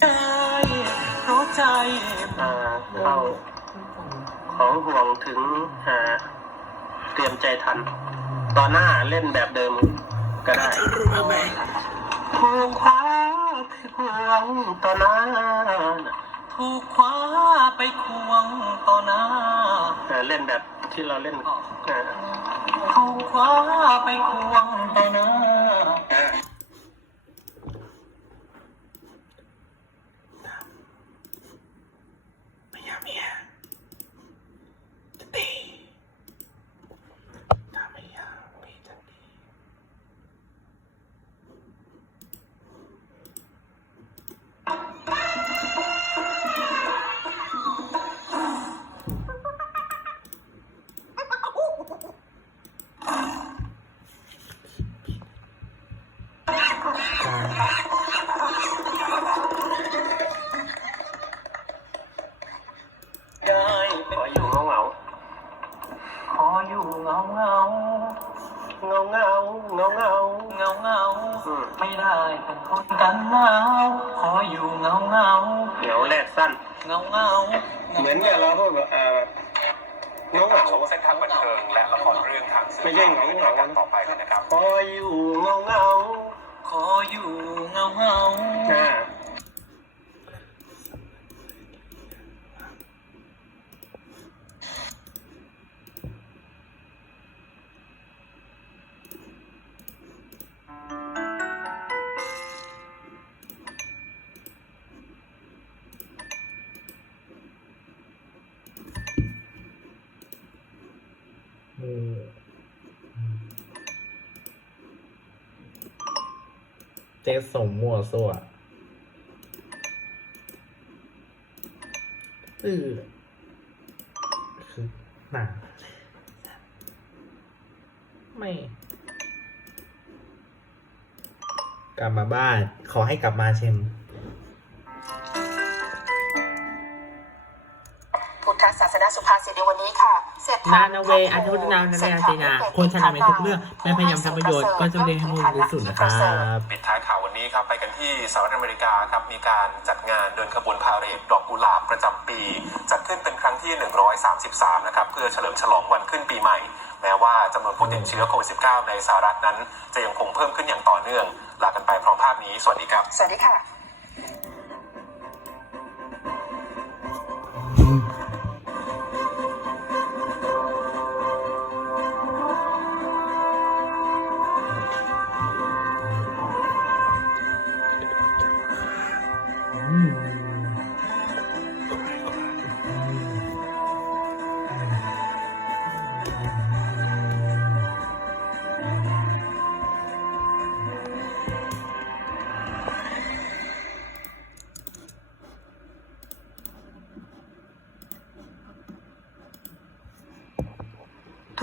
ใจรู้ใจราของห่วงถึงหาเตรียมใจทัน ตอนหน้าเล่นแบบเดิมก็ได้พวงความห่วงตอนหน้า ถูกคว้าไปควงต่อหน้า เออเล่นแบบที่เราเล่นอ่าถูกคว้าไปควงต่อหน้า ได้ขออยู่เงาเงาขออยู่เงาเงาเงาเงาเงาเงาเงาเงาอืมไม่ได้เป็นคนกันหนาวขออยู่เงาเงาเหนียวแรกสั้นเงาเงาเหมือนกับเราพูดแบบอ่าเงาเงาเส้นทางบันเทิงและละครเรื่องทางสื่อไม่ใช่เหงาเหงากันต่อไปเลยนะครับขออยู่เงาเงา ขออยู่เงาเงา เจ๊สมมัวซั่วเออคือหนาไม่ กลับมาบ้าน ขอให้กลับมาเชม พุทธศาสนาสุภาษิตในวันนี้ค่ะเศรษฐนานาเวอัธวุฒนานานาจีนาคนชนะในทุกเรื่องไม่พยายามทำประโยชน์ก็จะเรียนให้มุ่งที่สุดนะครับปิดท้ายข่าววันนี้ครับไปกันที่สหรัฐอเมริกาครับมีการจัดงานเดินขบวนพาเหรดดอกกุหลาบประจำปี จัดขึ้นเป็นครั้งที่ 133 นะครับเพื่อเฉลิมฉลองวันขึ้นปีใหม่ แม้ว่าจำนวนผู้ติดเชื้อโควิด -19 ในสหรัฐนั้น จะยังคงเพิ่มขึ้นอย่างต่อเนื่องลากันไปพร้อมภาพนี้สวัสดีครับสวัสดีค่ะ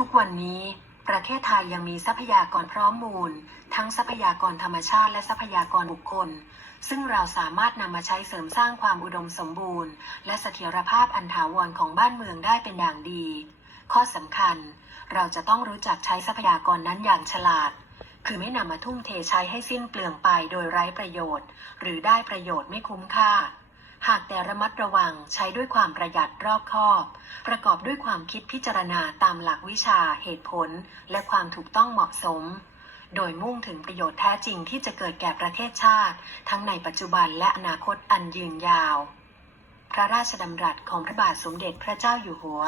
ทุกวันนี้ประเทศไทยยังมีทรัพยากรพร้อมมูล ทั้งทรัพยากรธรรมชาติและทรัพยากรบุคคล ซึ่งเราสามารถนำมาใช้เสริมสร้างความอุดมสมบูรณ์ และเสถียรภาพอันถาวรของบ้านเมืองได้เป็นอย่างดี ข้อสำคัญ เราจะต้องรู้จักใช้ทรัพยากรนั้นอย่างฉลาด คือไม่นำมาทุ่มเทใช้ให้สิ้นเปลืองไปโดยไร้ประโยชน์ หรือได้ประโยชน์ไม่คุ้มค่า หากแต่ระมัดระวังใช้ด้วยความประหยัดรอบคอบ ประกอบด้วยความคิดพิจารณาตามหลักวิชาเหตุผล และความถูกต้องเหมาะสม โดยมุ่งถึงประโยชน์แท้จริงที่จะเกิดแก่ประเทศชาติ ทั้งในปัจจุบันและอนาคตอันยืนยาว พระราชดำรัสของพระบาทสมเด็จพระเจ้าอยู่หัว